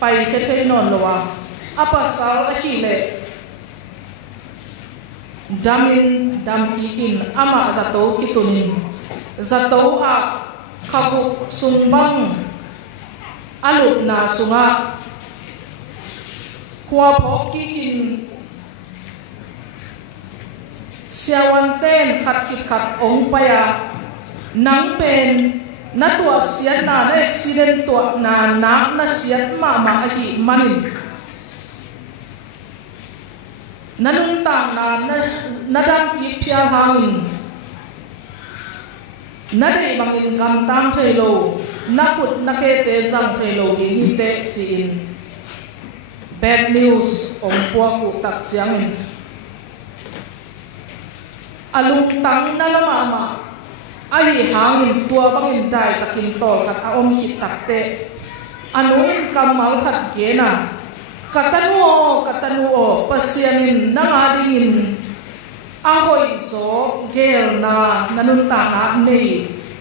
pai ke thei non lowa apa sal a hi le damin damki in ama zato kitunin zato a khabu sumbang alup na sunga khua phok ki in siawan ten khat kit khat ong paya nang pen na tua siat na na accident tua na siat ma hi manin nanun tang na dam ki phia hangin na dei bangin gam tang thailo na kut na ke te jang thailo gi hi te chi in bad news ong pua ku tak chiang in alung tang na lama ma ai hangin tua bangin dai takin tol khat a om hi takte anuin kamal khat ke na katanu o pasianin nangadingin ahoi so gel na nanun ta na nei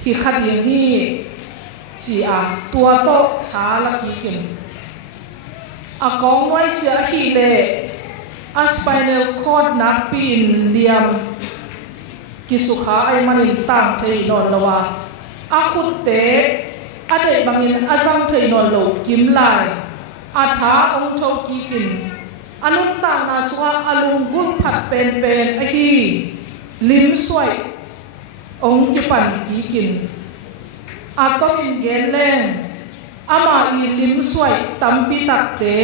hi khading hi chi a tua to tha la ki kin a kong noi sia hi le a spinal cord na pin liam ki sukha ai manin tang thei non lawa a khut te a dei bangin azam thei non lo kim lai a tha ong thau ki kin anun ta na suwa alung gul phat pen a hi lim swai ong ki pan ki kin a to in gen leng ama i lim swai tampi tak te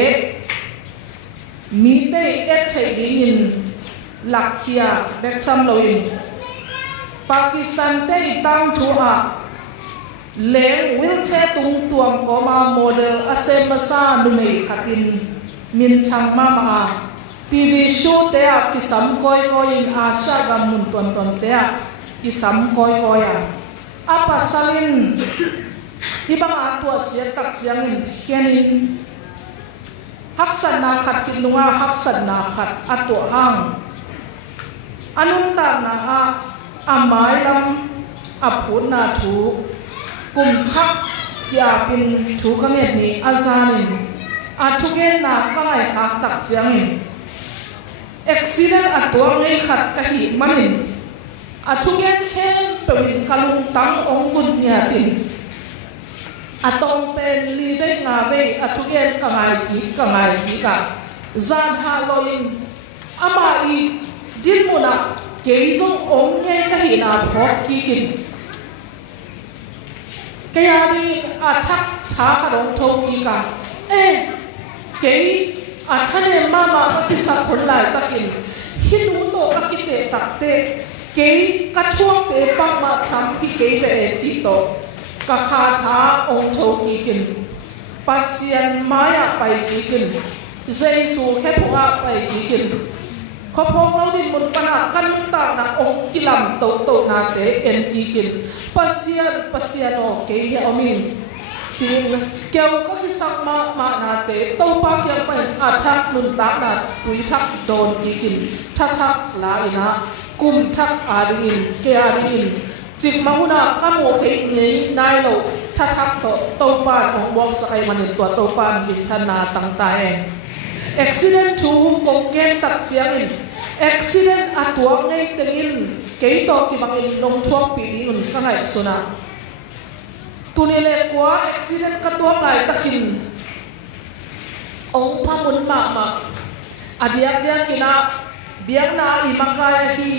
mi te et thei ding lakhia bek cham loin Pakistan te tang chua leng wheelchair tung tuang ko ma model asem masa numei khatin min chang ma TV show te a kisam koi in asha gam mun ton te a kisam koi ya apa salin ibang atua sia tak chiang in hianin haksan na khat kinunga haksan na khat atu hang anun ta na amai lam apun na thu kum thak ya pin thu ka nge ni azanin athuge na kalai kha tak chiangin accident atwa ngai khat ka hi manin athuge hen pewin kalung tang ong bun nya tin atong pen li ve nga ve athuge ka ngai ki ka zan ha loin ama I din mona keizong ong nge ka hi na phok ki kin kaya ni athak tha ka dong thau ki ka ke athane mama ka kisa khon lai takin hinu to ka ki te takte ke ka chuang te pa ma tham ki ke ve chi to ka kha tha ong thau ki kin pasian maya pai ki kin jesu he phunga pai ki kin khó phong lâu đi một pana căn ta na ông kilam to na te en ki kin pasian o ke ya omin ching kêu có cái sắc ma na te to pa kêu pa athak nun ta na tui thak don ki kin thak la ina kum thak adin ke adin ching mahuna ka mo he nei nai lo thak to pa ong box sai man to pa bin thana tang ta accident thu kong gen tak chiang in accident atuang ngai tengin kei to ki bangin nong thuak pi un ka ngai suna tunile kwa accident ka tuang lai takin ong phamun ma adiak dia kina biang na I makai hi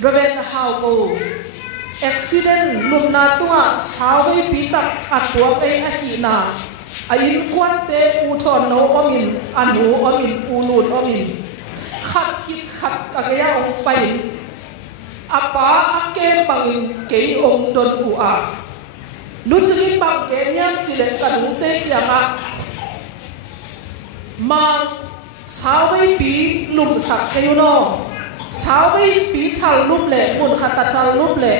reven how go accident lum na tua sawi pi tak atuang ai a hi na ain kwan te u thon no omin anu omin ulut omin khat hit khat kagaya ong pain apa ake bangin kei ong don u a nuchli bang ke nyam chile kanu te kyanga ma sawi pi lum sak kayu no sawi pi thal lup le mun khata thal lup le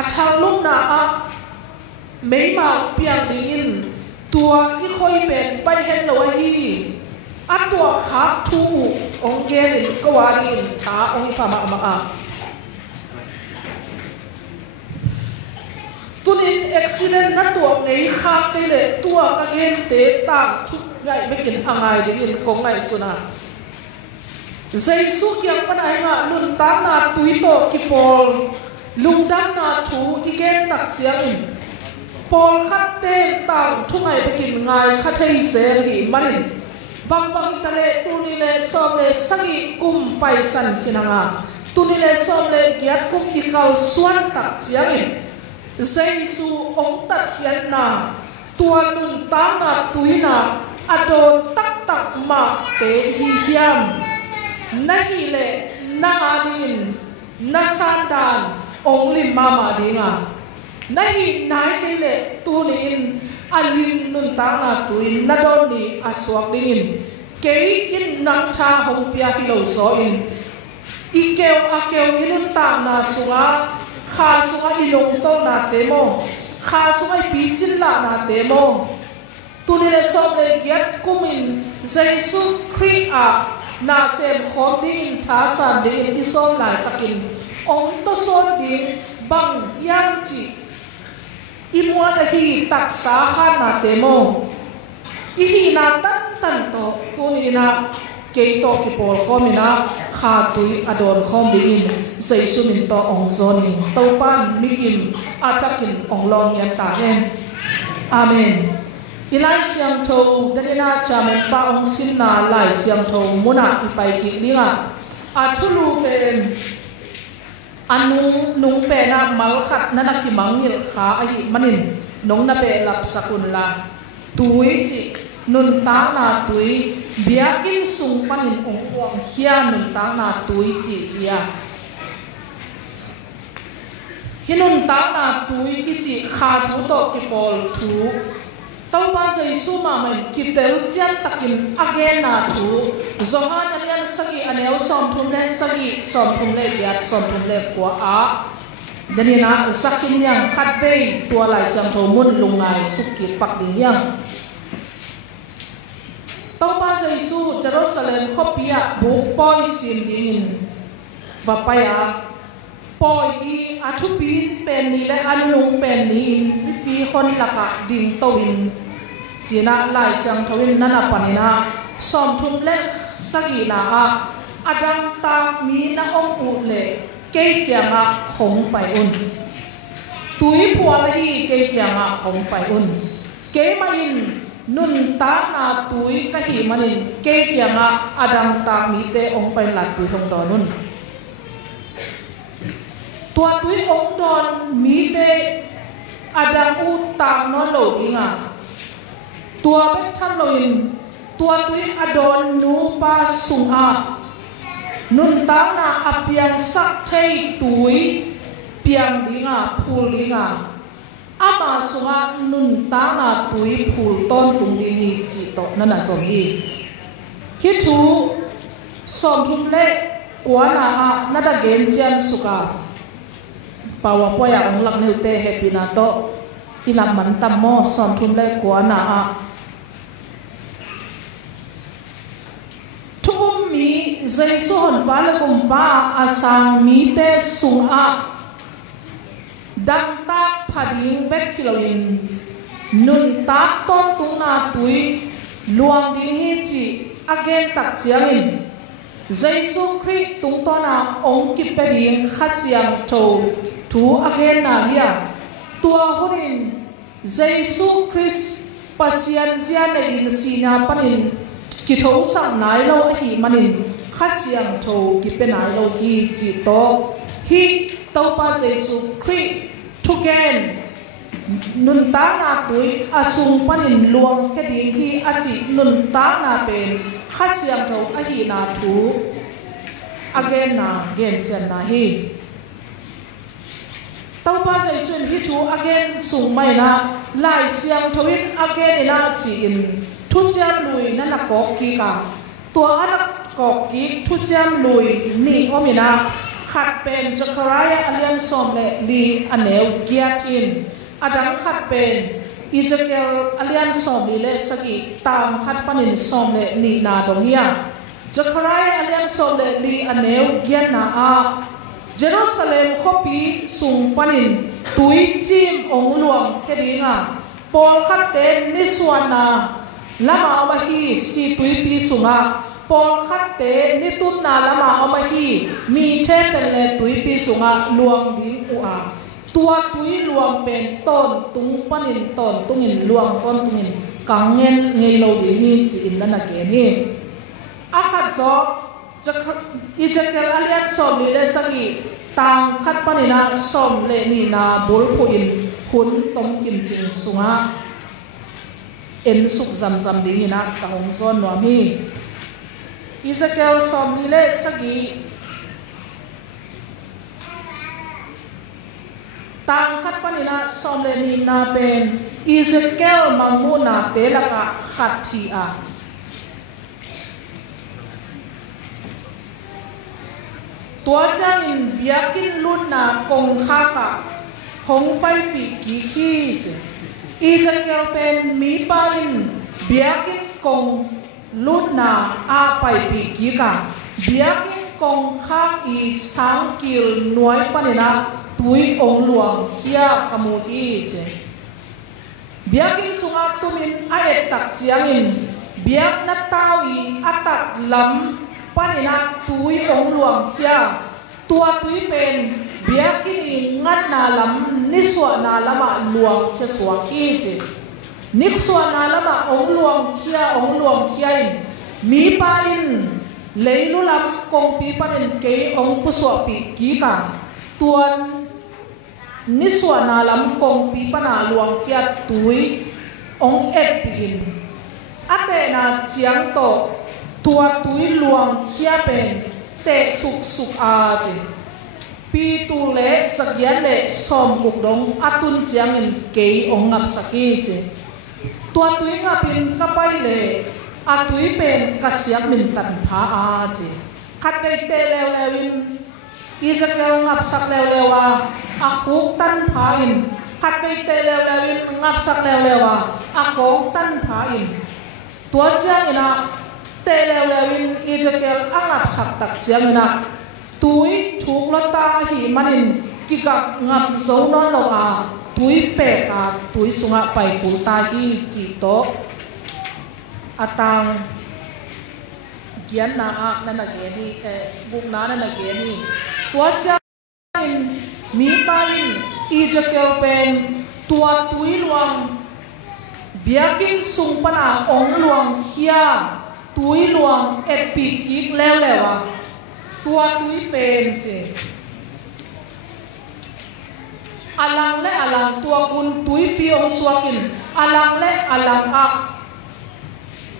a thal lup na a mei ma piang dingin tua I khoi pen pai hen lo hi a tua khak thu ong gen ko wari tha ong pa ma tunin accident na tuak nei khak te le tua ka gen te tang thuk ngai bekin angai dingin kong ngai suna Jaisu kyang panai nga nun ta na tuito ki pol lungdan na thu igen tak chiang in pol khat te tang thungai bekin ngai khathei se li marin bang tale tunile somle sagi kum pai san kinanga tunile somle giat kum ikal suan tak chiang in Jaisu ong tat hian na tua nun ta na tuina adon tak ma te hi hiam nahi le na adin na sandan ong lim mama dinga nahi nai ke le tunin alim nun ta na tuin na don ni aswak dingin ke in nang cha hong pia ki lo so in ikeu akeu inun ta na sunga kha sunga ilong to na demo kha sunga pichin la na demo tunile som le giat kumin Jaisu Christ a na sem khom din tha san din isom lai takin ong to son din bang yang chi imwa na hi taksa ha na demo ihi na tan to tunina ke to ki pol khomina kha tui adon khom din Jaisu min to ong zonin to pan mikin atakin ong long yan ta hen amen Ilai siang thâu danina chamen pa ong sinna lai siang thâu muna ipai ki linga athulu pen nung pe na mal khat na ki mangil kha ai manin nong na pe lap sakun la tui chi nun ta na tui biakin sung panin ong wang hia nun ta na tui chi hia hinun ta na tui ki chi kha thu to ki pol thu tau pa Jaisu ma mai kitel chian takin again na thu zohan alian sagi aneu som thum le sagi som thum le ya som thum le kwa a danina zakin yang khatbe tua lai sam tho mun lungai sukki pak ding yang tau pa Jaisu Jerusalem khopia bu poi sim ding va paya poi i athu pi pen ni le anung pen ni pi khon laka ding towin china lai sang thawin nana panina som thum le sagi na a adang ta mi na ong u le ke kyanga hong pai un tui phual hi ke kyanga hong pai un ke main nun ta na tui ka hi manin ke kyanga adang ta mi te ong pai la tui hong do nun tua tui ong don mi te adang u tang no lo dinga tua bet chan loin tua tui adon nu pa sunga nun ta na apian sak thei tui piang dinga phul dinga ama sunga nun ta na tui phul ton tung di hi chi to nana som hi hi thu som thum le kwa na a na da gen jan suka pawa poya ong lak neu te happy na to ilam man tam mo som thum le kwa na a thum mi Jaisu hon pa le kum pa asang mi te sung a dang ta phading bet kiloin nun ta ton tu na tui luang ding hi chi again tak chiangin Jaisu Christ tung to na ong ki pe ding khasiam tho thu again na hia tua horin Jaisu Christ pasian jian le in sina panin ki tho sang nai lo hi manin khasiam tho ki pe nai lo hi chi to hi to pa Jaisu Christ thu ken nun ta na tui asung panin luang khe ding hi achi nun ta na pen khasiam tho a hi na thu again na gen chen na hi tau pa Jaisu hi thu again sung mai na lai siang thoin again ina chi in thu cham lui na la ko ki ka tua ana ko ki thu cham lui ni omina khat pen Zechariah alian som le li aneu kiatin adang khat pen Ezekiel alian som le sagi tam khat panin som le ni na dongya Zechariah alian som le li aneu gian na a Jerusalem khopi sung panin tui chim ong luang kedinga pol khatte ni suana lama omahi si tui pi sunga pol khatte ni tutna lama omahi mi the penle tui pi sunga luang ding ua tua tui luang pen ton tung panin ton tungin luang ton tungin kangen ngei lo di ni chi in na ke ni akhat zo Ezekiel aliat som le sagi tang khat panina som le ni na bol phuin hun tom kim ching sunga en suk zam zam ding ina ka hong zon no mi Ezekiel som le sagi tang khat panina som le ni na ben Ezekiel manguna telaka khat thi a tua chang in biakin lun na kong khaka hong pai pi ki ki che Ezekiel pen mi pa in biakin kong lun na a pai pi ki ka biakin kong kha i sang kil nuai panina tui ong luang hia kamu hi che biakin sunga tumin a et tak chiang in biak na tawi atak lam panina tui ong luang hia tua tui pen biakini ngat na lam niswa na lama luang hia suak hi che niswa na lama ong luang hia in mi pa in leilu lam kong pi panin ke ong puswa pi ki ka tuan niswa na lam kong pi pana luang hia tui ong et pi in ate na chiang to tua tui luang hia pen te suk suk a che pi tu le sakyan le som muk dong atun chiang in ke ong ngap saki che tua tui ngapin kapai le a tui pen kasyam min tan pha a che khat kai te lew lewin Ezekiel ngap sak lew lewa a khuk tan pha in khat kai te lew lewin ngap sak lew lewa a kong tan pha in tua chiang ina te lew lewin Ezekiel angap sak tak chiang ina tui thuk lo ta hi manin ki gap ngap zo non lo a tui pe ka tui sunga pai ku ta hi chi to atang gian na a na na ge ni buk na na ge ni tua chiang mi pa in Ezekiel pen tua tui luang biakin sung pana ong luang hia tui luang et pi ki lew lewa tua tui pen che alang le alang tua kun tui pi ong suakin alang le alang a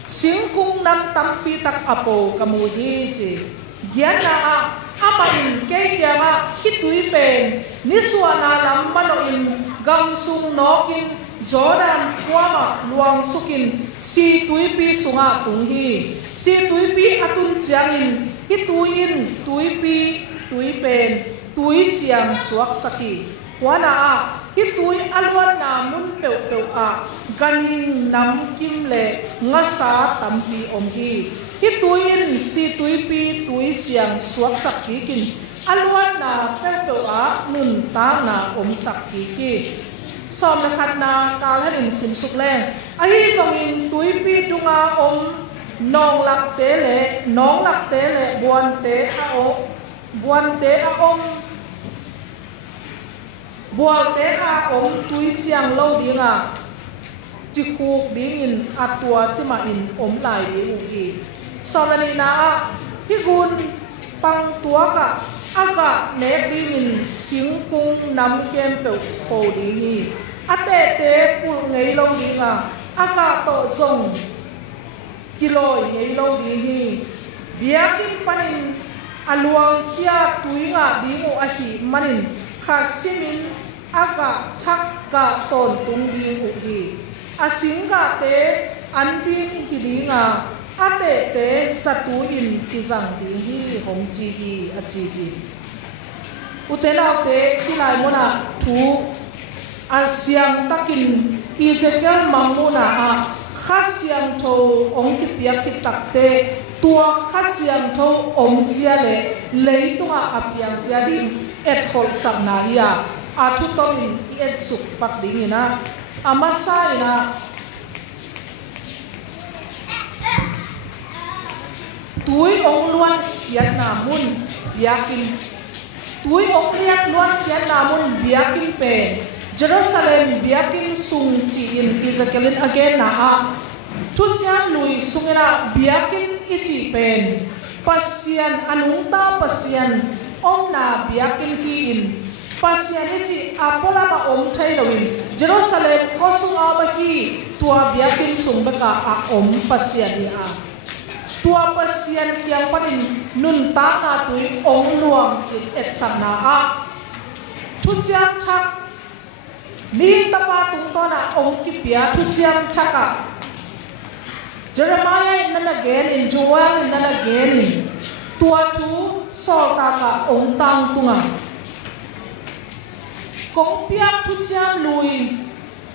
singkung nam tampi tak apo kamu hi che gian na a amain ke ya ma hi tui pen niswa na lam mano in gam sung nokin Jordan kuama luang sukin si tui pi sunga tung hi si tui pi atun chiangin hi tuin tui pi tui pen tui siang suak saki wana a hi tui alwan na mun peu peu a ganin nam kim le ngasa tampi om hi hi tuin si tui pi tui siang suak saki kin alwan na peu peu a nun ta na om saki ki som na khat na kal hanin sim suk le ahi zongin tui pi tunga om nong lak te le buan te a om bual te a om tui siang lo dinga chi khuk ding in atua chima in om lai di u ki somani na hi gun pang tua ka aga nek ding in singkung nam kem pe ko ding hi ate te pul ngei lo dinga aga to song kiloi ngei lo ding hi biakin panin aluang kia tuinga dingu ahi manin khasimin aga thakka ton tung ding u hi asinga te anding hidinga ate te satu in kizang ding hi hongchi hi achi hi utela te kilai mona thu asiang takin Ezekiel manguna a khasiang tho ong ki piak ki takte tua khasiang tho om sia le leitunga apiang sia di et khol samna hiya athu tomin et suk pak dingina amasa ina tui ong luan hian namun biakin tui ong lian luan hian namun biakin pe Jerusalem biakin sung chi in Ezekielin again na a tuchian lui sungena biakin ichi pen pasian anungta pasian om na biakin hi in pasian ichi apola ma om thailawin Jerusalem khosung aba hi tua biakin sung baka a om pasian ni a tua pasian yang panin nun ta na tui ong luang chi et samna a tuchian thak mi tapa tung to na ong kipia tuchian thaka Jeremiah nana again in Joel nana again in tua tu sol taka ong tang tunga kong piak tuchian lui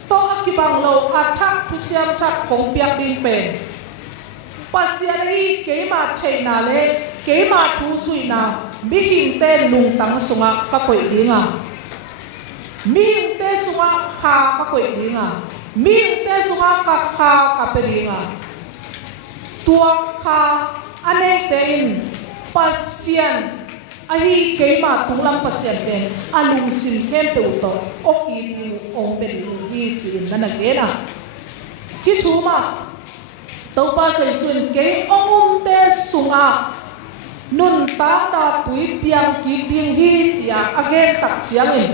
to akibang lo atak tuchian tak kong piak din pen pasiari keima theina le keima thu suina biking te lung tang sunga ka koi dinga mi te sunga kha ka koi dinga mi te sunga ka kha ka peringa tua kha ane te in pasian ahi keima tunglang pasian pen alung sin kem pe uto oki ni ong pe hi chin na gena ki thuma to pa sai sun ke ong te sunga nun ta da tui piang ki ting hi chia again tak chiang in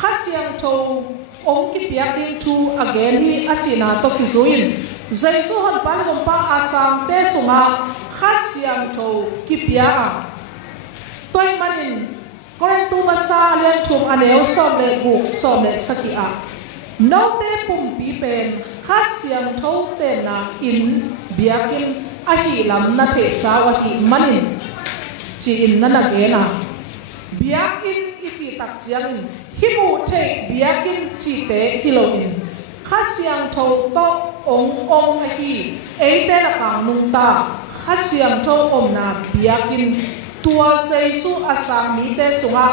khasiang tho ong ki piak ding thu again hi achina to ki zuin Jaisu hon pan gom pa asam te sunga khasiang tho ki pia toy manin koren tu masa len thum aneu som le bu som le sakia no te pum pi pen khasiang tho te na in biakin ahi lam na the sa wa hi manin chi in na ge na biakin ichi tak chiang in himu the biakin chi te hiloin khasiang tho to ong hi eite la kang nung ta khasiang tho om na biakin tua Jaisu asam mi te sunga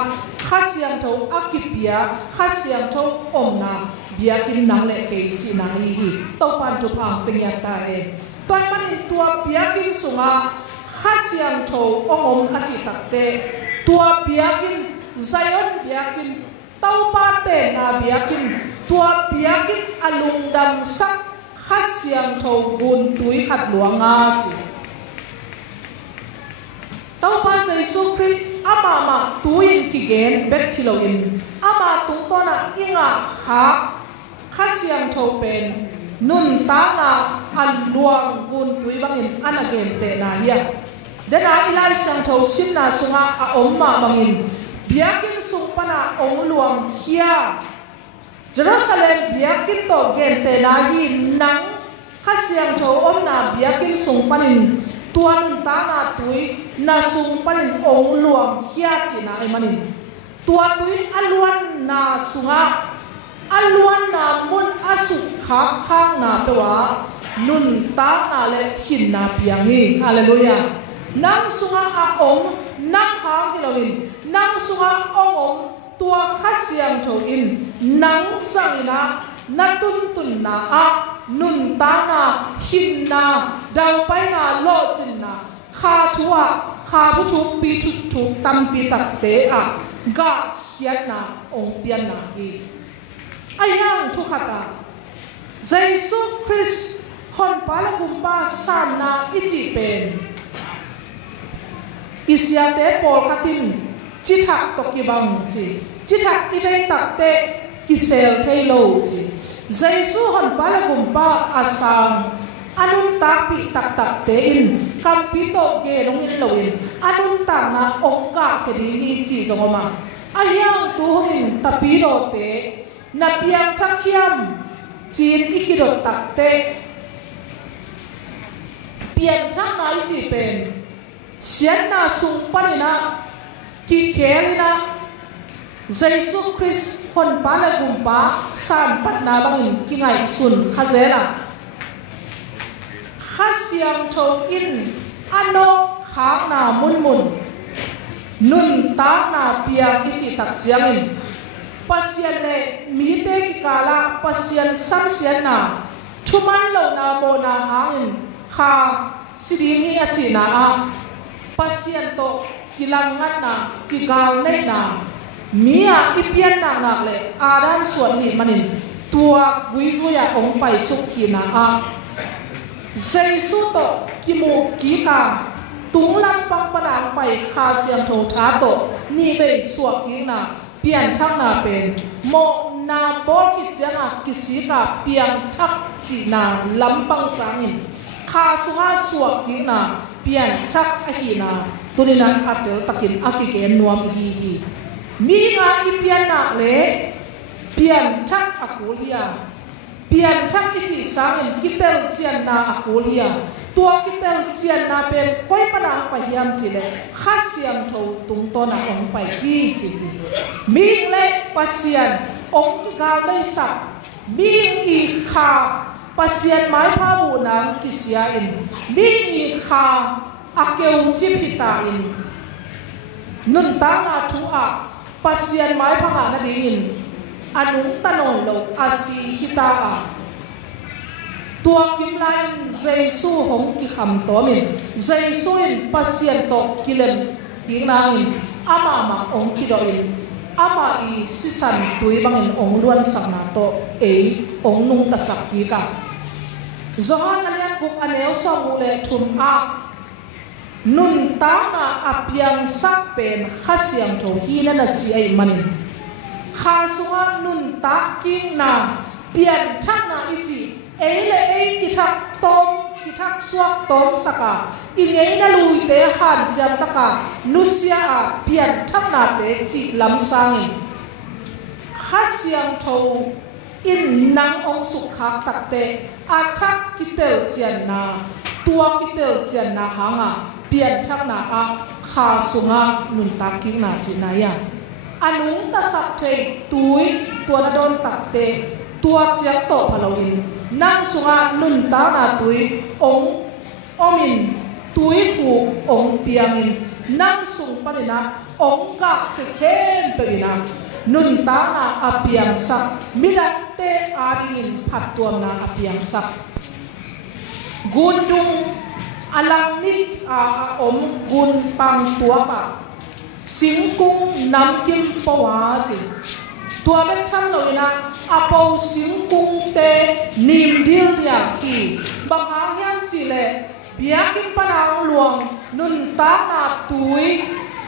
khasiang tho akipia khasiang tho om na biakin nang le ke chi na hi to pan tu phang pengya ta e toy man tua biakin sunga khasiang tho om achi takte tua biakin Zion biakin tau pa te na biakin tua biakin alungdam sak khasiang tho bun tui khat luanga chi tau pa Jaisu Christ ama ma tuin kigen bet kiloin ama tung to na inga kha khasiang tho pen nun ta na an luang bun tui bangin anagen te na hiya dena ilai sang tho sim na sunga a omma bangin biakin sung pana ong luang hiya Jerusalem biakin to gente na hi nang khasiang tho om na biakin sung panin tuan ta na tui na sung panin ong luang hia chi na ai manin tua tui aluan na sunga aluan na mun asu kha khang na pewa nun ta na le hin na piang hi hallelujah nang sunga a ong nang ha hilawin nang sunga ong tua khasiang tho in nang sangina natun tun na a nun ta na hin na dau pai na lo chin na kha thua kha thu thu pi thu thu tam pi tak te a ga hiat na ong pian na hi ayang thu khata Jaisu Christ hon pala kumpa san na ichi pen isiate pol khatin chi thak to ki bang chi thak ibe tak te ki sel thailo chi Jaisu hon pala kumpa asang anun ta pi tak tak te in kam pi to ge long in loin anun ta na ong ka ke ni chi zongoma ayang tu hin ta pi do te na piang chakhiam chin ikidot tak te pian chang na chi pen sian na sung panina ki khelina Jaisu Christ hon pala gumpa san pat na bangin ki ngai sun khazela khasiam thâu in ano khang na mun nun ta na piang ichi tak chiang in pasian le mi te ki kala pasian sam sian na thuman lo na mo na hangin kha siding hi achi na a pasian to kilangat na kigal nei na mia ipian na ngak le adan suan hi manin tua guizuya ong pai suk ki na a Giêsu to kimu ki ka tung lang pang panang pai kha siam tho tha to ni ve suak ki na pian thak na pen mo na bol ki changa kisi ka pian thak chi na lampang sangin kha suha suak ki na pian thak a hi na tunina atel takin akike nuam hi mi nga i pian na le pian thak akulia pian thak ichi sangin kitel chian na akulia tua kitel chian na pen koi pana pa hiam chi le khasiam tho tung to na ong pai hi chi mi le pasian ong ki ga le sa mi i kha pasian mai pha bu na ki sia in mi i kha akeu chi pita in nun ta na thu a pasian mai pha na ding in anung tanon lo asi hita a tua kim lain Giêsu hong ki kham to min Giêsu in pasien to kilem ding na in ama ma ong ki do in ama i sisan tui bang in ong luan sak na to e ong nung ta sak ki ka zohan alian buk aneu som le thum a nun ta na apiang sak pen khasiam tho hi na chi ai manin kha suwa nun ta ki na pian thak na ichi ele ei ki thak suak tom saka ingei na lui te han jam taka nusia a pian thak na te chi lam sangi khasiang tho in nang ong suk khak tak te a thak kitel chian na tua kitel chian na hanga pian thak na a kha sunga nun ta ki na chi na ya anung ta sak thei tui tua don tak te tua chiang to phalowin nang sunga nun ta na tui ong omin tui ku ong piangin nang sung panina ong ka khem perina nun ta na apiang sak milan te arin phattuam na apiang sak gundung alang ni a om gun pang tua pa singkung nam kim pawa ji tua bet tham lo ina apo singkung te nim dil dia ki bang ha hiam chi le biakin panang luang nun ta na tui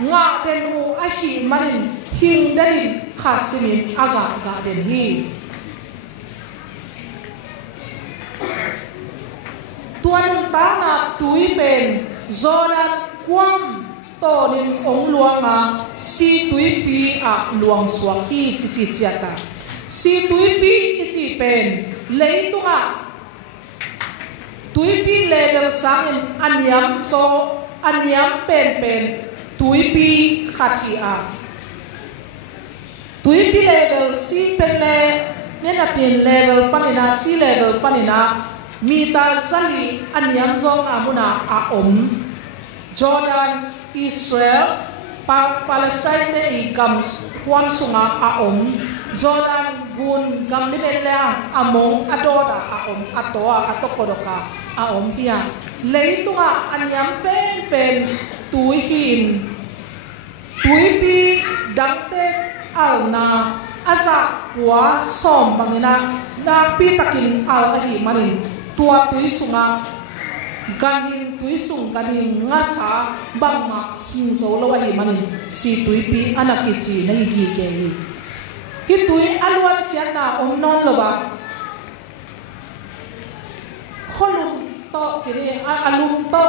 nga den hu a hi manin hing darin khasimin aga ga den hi tuan ta na tui pen zoran kwam to nin ong luanga si tui pi a luang suak hi chi chi chiata si tui pi chi pen leitunga tui pi level sangin aniam so aniam pen tui pi khati a tui pi level si pen le nena pen level panina si level panina mita zali aniam zong amuna a om Jordan Israel Palestine ne i gam kwam sunga a om Jordan gun gam ni le among adoda a om atoa atokodoka a om pia leitunga anyam pen tui hin tui pi dakte alna asa wa som bangina na pi takin al hi manin tua tui sunga ganin tui sung ganin ngasa bangma hingzo lo hi manin si tui pi anaki chi na gi ke hi ki tui alwan fian na om non lo ba kholum to chiri alum to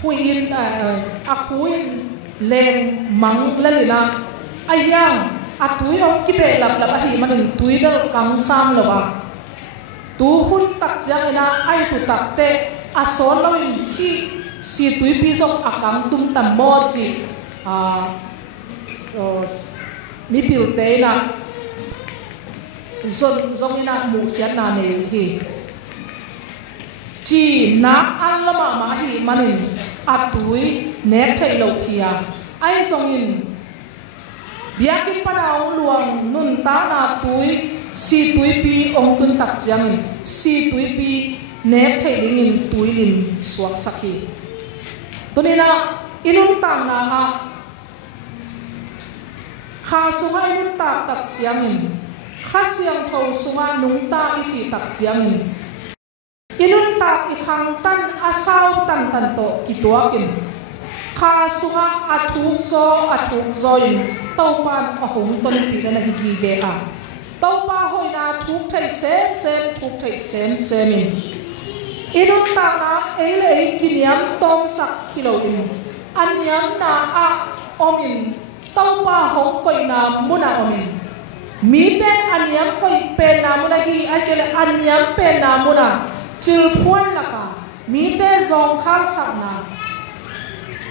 huin a khuin leng mang lalina ayang atui om ki pe lap hi manin tui dal kang sam lo ba tu hun tak chiang ina ai tu tak te ason lo hi si tui pi song akang tum tam mo chi mi pil te na zon ina mu khian na ne hi chỉ na ăn lama mà hi manin atui nét thấy lâu kia ai songin biaki panao luang nun ta na tui si tui pi ong tun tak chiang si tui pi nét thấy lingin tui lim suak saki tunina inun tang na ha kha sunga inun tak tak chiang kha siang thau sunga nung ta ichi tak chiang inun tak ikhang tan asau tan tan to kituakin kha sunga athuk zo in taupan ahung ton pi na higi ge a taupa hoina thuk thai sem thuk thai sem in inun tak na ele kiniam tom sak kilo in anyam na a omin taupa hong koi na muna omin mite anyam koi pe na muna hi akele anyam pe na muna chil phuan laka mite zong kham sak na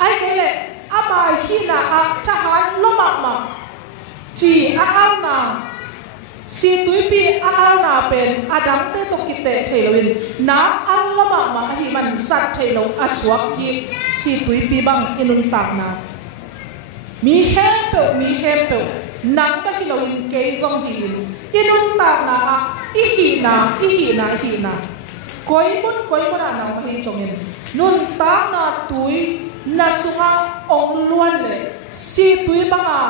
akele ama hi na a thahan loma ma chi a am na si tui pi a al na pen adam te to kite thelowin na al loma ma hi man sat thelo aswak ki si tui pi bang inun tak na mi hempe nang ba kilowin ke zong hi inun tak na hi na koi mun na hi songin nun ta na tui na sunga ong luan le si tui banga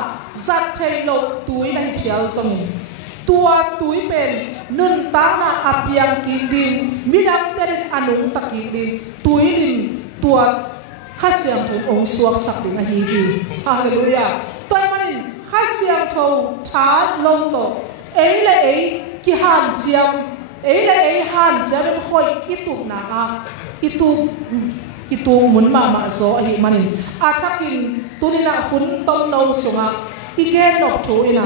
zat thelo tui na hi phial songin tua tui pen nun ta na apiang ki ding midang terin anung taki ding tui din tua khasiang thon ong suak sak ding a hi hallelujah toy manin khasiang tho cha long to le ki han chiam le han chiam khoi itu na a itu mun ma zo a hi manin athakin tunina hun tom no sunga igen nok tho ina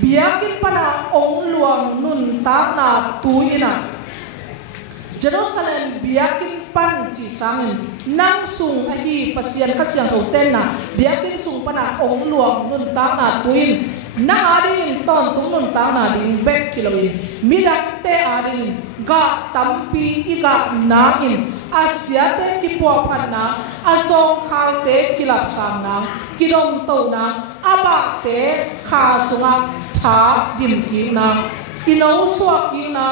biakin pana ong luang nun ta na tuina Jerusalem biakin pan chi sangin nang sung ahi pasian kasiang hotel na biakin sung pana ong luang nun ta na tuin na adin ton tung nun ta na ding bek kiloin midak te adin ga tampi iga na in asia te kipwa pan na asong khal te kilap sang na kidom to na aba te kha sunga tha dim ki na ino suak ki na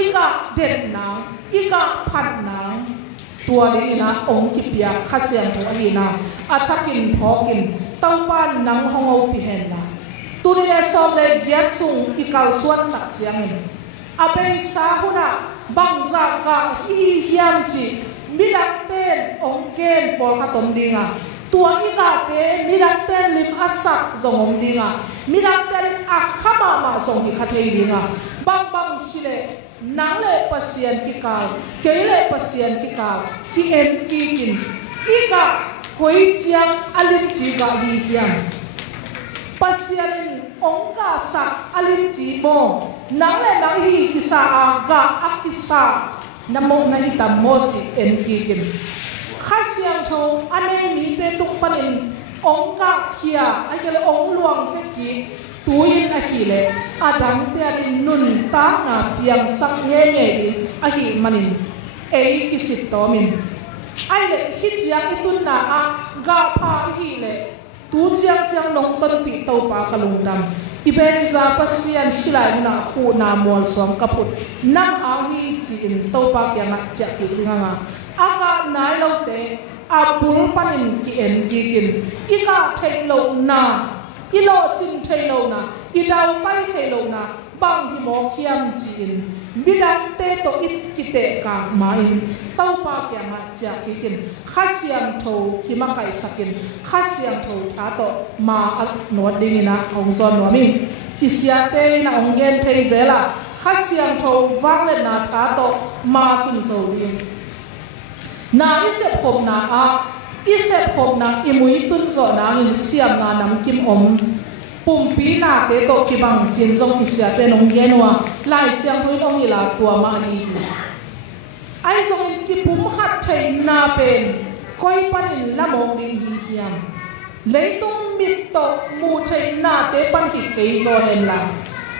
iga den na iga phan na tua de na ong ki pia khasiam tho ali na athakin phokin taupan nang hongo pi hen na tunile som le gyat sung ikal suan tak chiang in abe sa huna bangza ka hi hiam chi midak ten ong ken por kha tom dinga tua ika te midak ten lim asak zongom dinga midak ten akhama ma zong ki khathei dinga bang hile nang le pasien ki ka kele pasien ki ka ki en ki kin ika koi chiang alim chi ga hi hiam pasien ong ka sak alim chi mo nang le nang hi ki sa ga akisa namo na hitam mo chi en ki kin khasiang tho ane mi te tuk panin ong ka khia akele ong luang fe ki tuin a hi le adam te arin nun ta na piang sak nge di a hi manin ei ki sit to min ai le hi chiang itun na a ga pha hi le tu chiang nong ton pi to pa kalung dam iberiza pasian hilai na khu na mol som kaput na a hi chin to pa kya na cha ki nga aka nai lo te abul panin ki en ki kin ika thei lo na ilo chin thei lo na idau pai thei lo na bang hi mo khiam chin bidak te to it kite ka main tau pa kya ma cha ki kin khasiam tho ki ma kai sakin khasiam tho tha to ma at no ding na ong zon no mi isiate na ong gen thei zela khasiam tho wang le na tha to ma tun zo ri na isep khom na imui tun zo na in siam na nam kim om pumpi na te to ki bang chin zong isia te nong genwa lai siam hui ong ila tua ma ni ai zong ki pum hat thai na pen koi panin lamong ding hi hiam leitung mit to mu thai na te pan ki ke zo hen la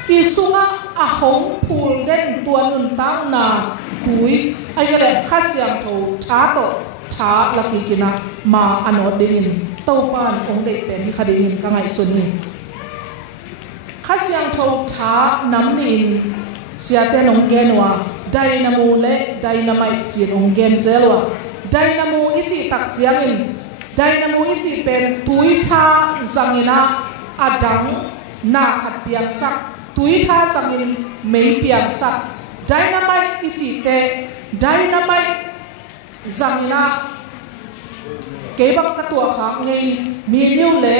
ki sunga a hong phul den tua nun tang na tui ai le khasiam tho tha to tha laki kina ma anod dingin to pan ong dei pen khadin ka ngai suni khasiam tho tha nam nin siate nong genwa dynamo le dynamite chi nong gen zelwa dynamo ichi tak chiangin dynamo ichi pen tui tha zangina adang na khat piang sak tui tha zangin mei piang sak dynamite ichi te dynamite zangina kebak katua khang ngei mi niu le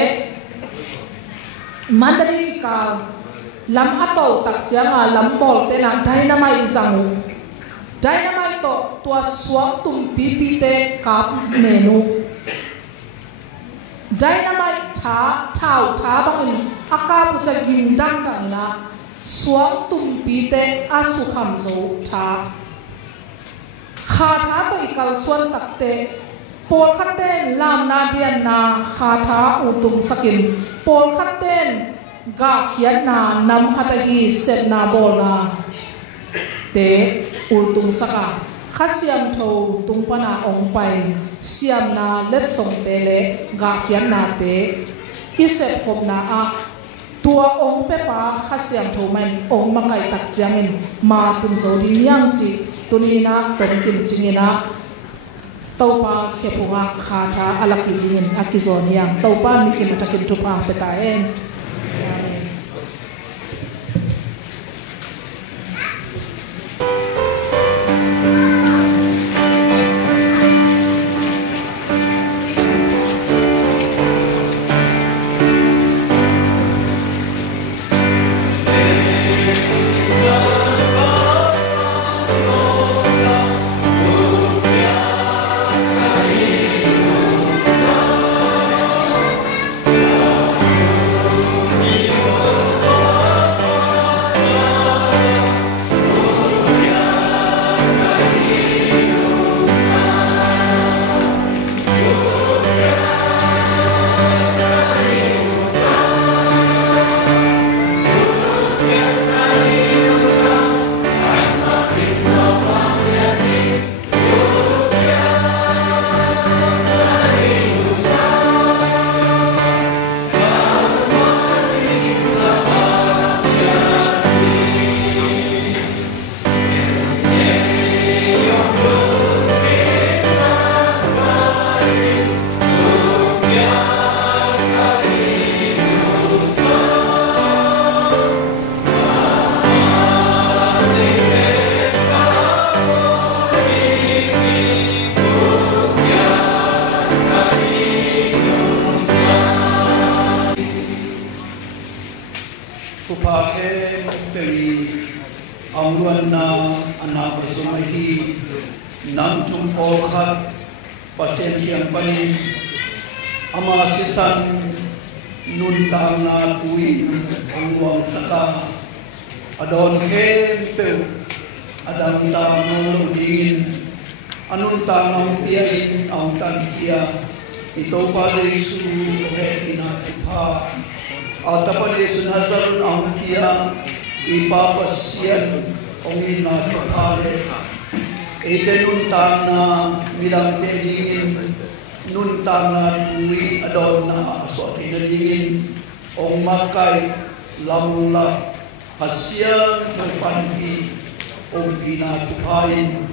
mandali ka lam ato tak chianga lam bol te na dynamite zangu dynamite to tua swam tum pp te kap menu dynamite tha thau tha bangin aka pucha gin dang dang na swam tum pi te asu kham zo tha kha tha to ikal swan tak te pol khaten lam na dian na kha tha utung sakin pol khaten ga khian na nam khata hi set na bol na te utung saka khasiam tho tung pana ong pai siam na let song te le ga khian na te iset khop na a tua ong pe pa khasiam tho mai ong makai tak chiangin ma tum zo di yang chi tunina ton kim chingina topa khepunga kha tha alakilin akizon yang topa mikim takin tupa peta en adon khem pe adam ta no dingin anun ta no piain ang tan kia ito pa Yesu he ina pa atapa Yesu nazar ang kia ipapasyan ongina pale ete nun ta na milang te dingin nun ta na tuwi adon na so dingin ong makai lamula Asyang terpandi Om Gina Tupain